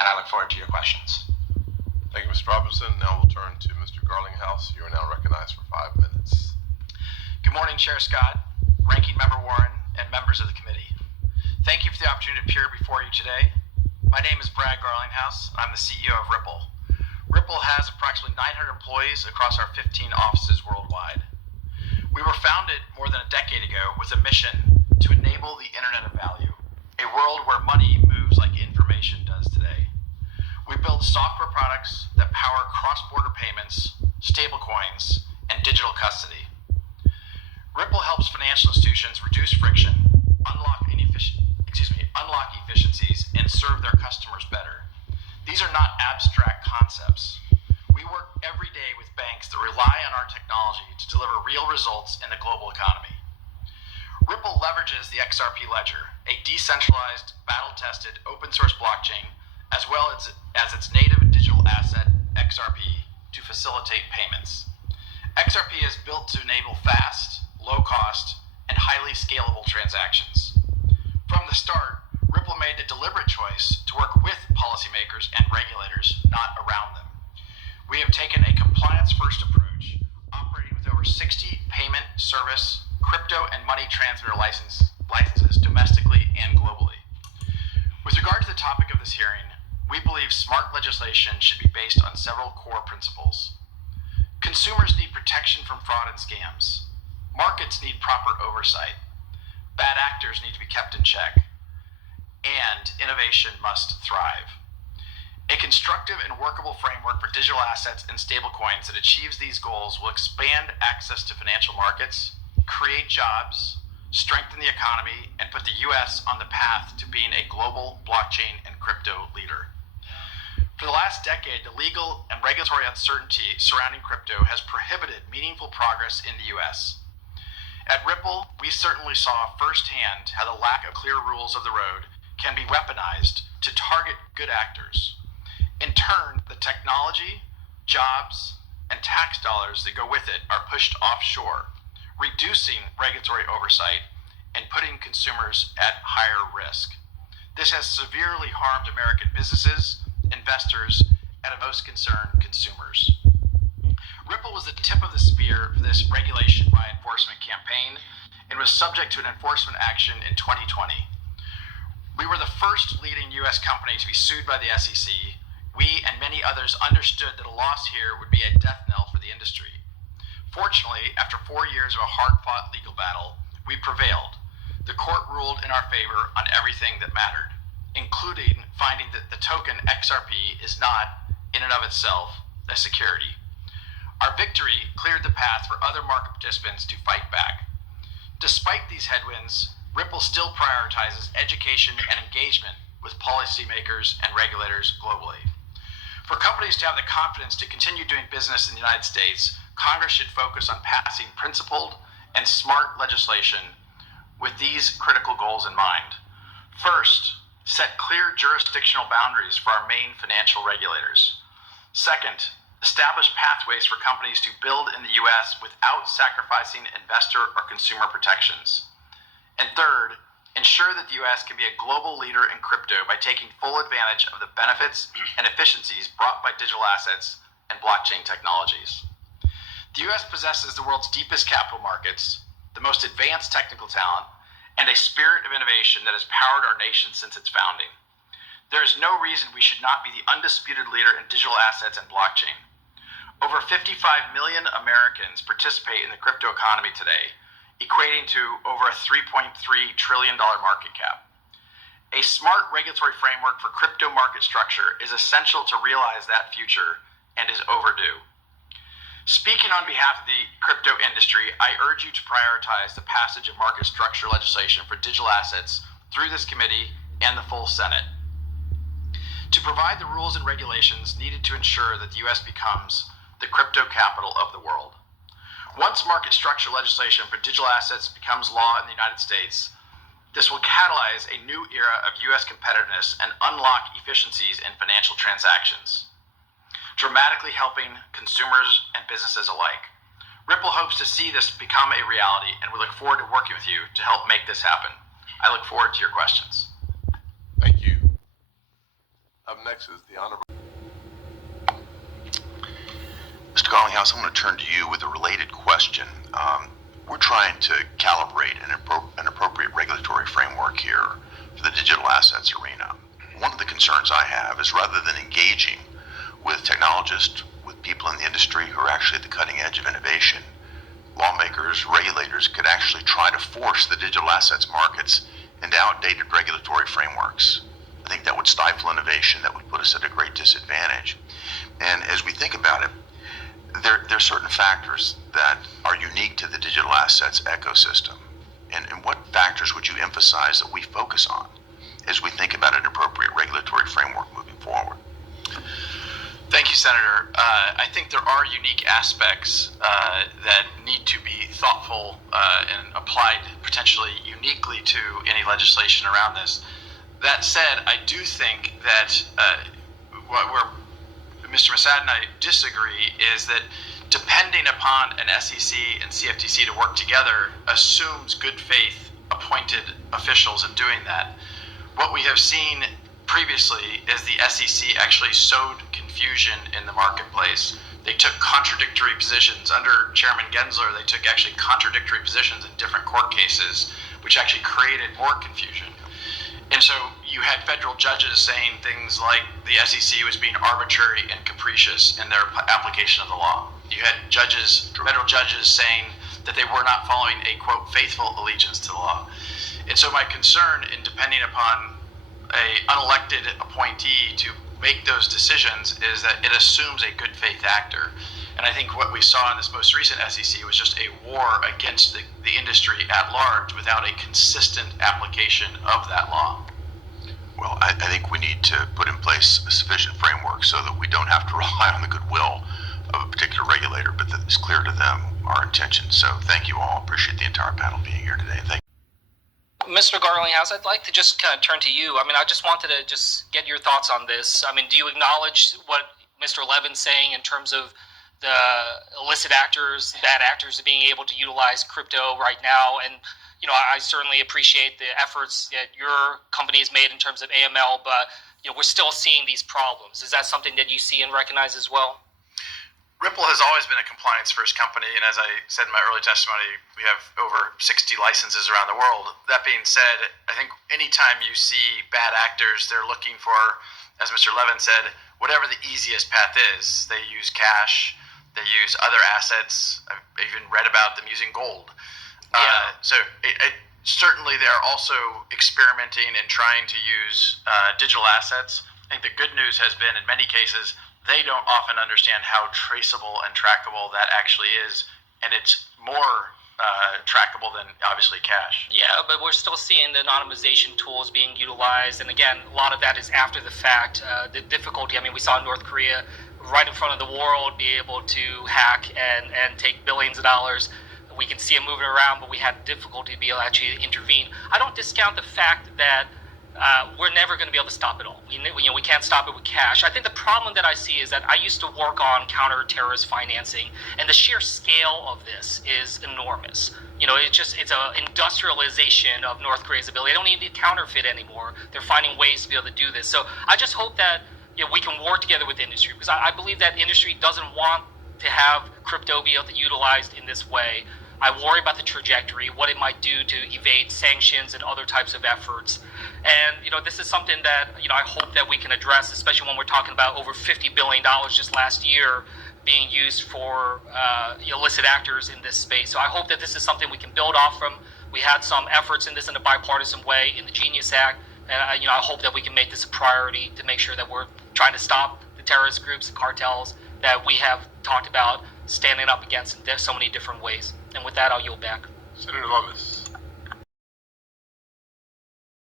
and I look forward to your questions. Thank you, Mr. Robinson. Now we'll turn to Mr. Garlinghouse. You are now recognized for 5 minutes. Good morning, Chair Scott, Ranking Member Warren, and members of the committee. Thank you for the opportunity to appear before you today. My name is Brad Garlinghouse, and I'm the CEO of Ripple. Ripple has approximately 900 employees across our 15 offices worldwide. We were founded more than a decade ago with a mission to enable the Internet of Value, a world where money moves like information does today. We build software products that power cross-border payments, stablecoins, and digital custody. Ripple helps financial institutions reduce friction, unlock efficiencies, and serve their customers better. These are not abstract concepts. We work every day with banks that rely on our technology to deliver real results in the global economy. Ripple leverages the XRP ledger, a decentralized, battle-tested, open-source blockchain, as well as its native digital asset, XRP, to facilitate payments. XRP is built to enable fast, low-cost, and highly scalable transactions. From the start, Ripple made the deliberate choice to work with policymakers and regulators, not around them. We have taken a compliance-first approach, operating with over 60 payment, service, crypto, and money transmitter licenses domestically and globally. With regard to the topic of this hearing, we believe smart legislation should be based on several core principles. Consumers need protection from fraud and scams. Markets need proper oversight. Bad actors need to be kept in check. And innovation must thrive. A constructive and workable framework for digital assets and stablecoins that achieves these goals will expand access to financial markets, create jobs, strengthen the economy, and put the U.S. on the path to being a global blockchain and crypto leader. For the last decade, the legal and regulatory uncertainty surrounding crypto has prohibited meaningful progress in the U.S. At Ripple, we certainly saw firsthand how the lack of clear rules of the road can be weaponized to target good actors. In turn, the technology, jobs, and tax dollars that go with it are pushed offshore, reducing regulatory oversight and putting consumers at higher risk. This has severely harmed American businesses, investors, and of most concerned, consumers. Ripple was the tip of the spear for this regulation by enforcement campaign and was subject to an enforcement action in 2020. We were the first leading U.S. company to be sued by the SEC. We and many others understood that a loss here would be a death knell for the industry. Fortunately, after 4 years of a hard-fought legal battle, we prevailed. The court ruled in our favor on everything that mattered, including finding that the token XRP is not, in and of itself, a security. Our victory cleared the path for other market participants to fight back. Despite these headwinds, Ripple still prioritizes education and engagement with policymakers and regulators globally. For companies to have the confidence to continue doing business in the United States, Congress should focus on passing principled and smart legislation with these critical goals in mind. First, set clear jurisdictional boundaries for our main financial regulators. Second, establish pathways for companies to build in the U.S. without sacrificing investor or consumer protections. And third, ensure that the U.S. can be a global leader in crypto by taking full advantage of the benefits and efficiencies brought by digital assets and blockchain technologies. The U.S. possesses the world's deepest capital markets, the most advanced technical talent, and a spirit of innovation that has powered our nation since its founding. There is no reason we should not be the undisputed leader in digital assets and blockchain. Over 55 million Americans participate in the crypto economy today, equating to over a $3.3 trillion market cap. A smart regulatory framework for crypto market structure is essential to realize that future and is overdue. Speaking on behalf of the crypto industry, I urge you to prioritize the passage of market structure legislation for digital assets through this committee and the full Senate, to provide the rules and regulations needed to ensure that the U.S. becomes the crypto capital of the world. Once market structure legislation for digital assets becomes law in the United States, this will catalyze a new era of U.S. competitiveness and unlock efficiencies in financial transactions, dramatically helping consumers and businesses alike. Ripple hopes to see this become a reality, and we look forward to working with you to help make this happen. I look forward to your questions. Thank you. Up next is the Honorable Mr. Garlinghouse, I'm going to turn to you with a related question. We're trying to calibrate an appropriate regulatory framework here for the digital assets arena. One of the concerns I have is rather than engaging with technologists, with people in the industry who are actually at the cutting edge of innovation, lawmakers, regulators could actually try to force the digital assets markets into outdated regulatory frameworks. I think that would stifle innovation, that would put us at a great disadvantage. And as we think about it, there are certain factors that are unique to the digital assets ecosystem. And what factors would you emphasize that we focus on as we think about an appropriate regulatory framework moving forward? Thank you, Senator. I think there are unique aspects that need to be thoughtful and applied potentially uniquely to any legislation around this. That said, I do think that where Mr. Masad and I disagree is that depending upon an SEC and CFTC to work together assumes good faith appointed officials in doing that. What we have seen previously is the SEC actually sowed confusion in the marketplace. They took contradictory positions. Under Chairman Gensler, they took actually contradictory positions in different court cases, which actually created more confusion. And so you had federal judges saying things like the SEC was being arbitrary and capricious in their application of the law. You had federal judges saying that they were not following a, quote, faithful allegiance to the law. And so my concern in depending upon an unelected appointee to make those decisions is that it assumes a good faith actor. And I think what we saw in this most recent SEC was just a war against the industry at large without a consistent application of that law. Well, I think we need to put in place a sufficient framework so that we don't have to rely on the goodwill of a particular regulator, but that it's clear to them our intention. So thank you all. Appreciate the entire panel being here today. Thank you. Mr. Garlinghouse, I'd like to just kind of turn to you. I mean, I just wanted to just get your thoughts on this. I mean, do you acknowledge what Mr. Levin's saying in terms of the illicit actors, bad actors being able to utilize crypto right now? And, you know, I certainly appreciate the efforts that your company has made in terms of AML, but, you know, we're still seeing these problems. Is that something that you see and recognize as well? Ripple has always been a compliance-first company, and as I said in my early testimony, we have over 60 licenses around the world. That being said, I think anytime you see bad actors, they're looking for, as Mr. Levin said, whatever the easiest path is. They use cash, they use other assets. I've even read about them using gold. Yeah. Certainly they're also experimenting and trying to use digital assets. I think the good news has been, in many cases, they don't often understand how traceable and trackable that actually is, and it's more trackable than obviously cash. Yeah, but we're still seeing the anonymization tools being utilized, and again, a lot of that is after the fact. The difficulty, I mean, we saw North Korea right in front of the world be able to hack and take billions of dollars. We can see it moving around, but we had difficulty to be able to actually intervene. I don't discount the fact that we're never going to be able to stop it all. We can't stop it with cash. I think the problem that I see is that I used to work on counter-terrorist financing, and the sheer scale of this is enormous. You know, it's an industrialization of North Korea's ability. They don't need to counterfeit anymore. They're finding ways to be able to do this. So I just hope that we can work together with industry, because I believe that industry doesn't want to have crypto be able to utilized in this way. I worry about the trajectory, what it might do to evade sanctions and other types of efforts. And, this is something that, I hope that we can address, especially when we're talking about over $50 billion just last year being used for illicit actors in this space. So I hope that this is something we can build off from. We had some efforts in this in a bipartisan way in the Genius Act. And, I hope that we can make this a priority to make sure that we're trying to stop the terrorist groups, the cartels that we have talked about standing up against in so many different ways. And with that, I'll yield back. Senator Lummis.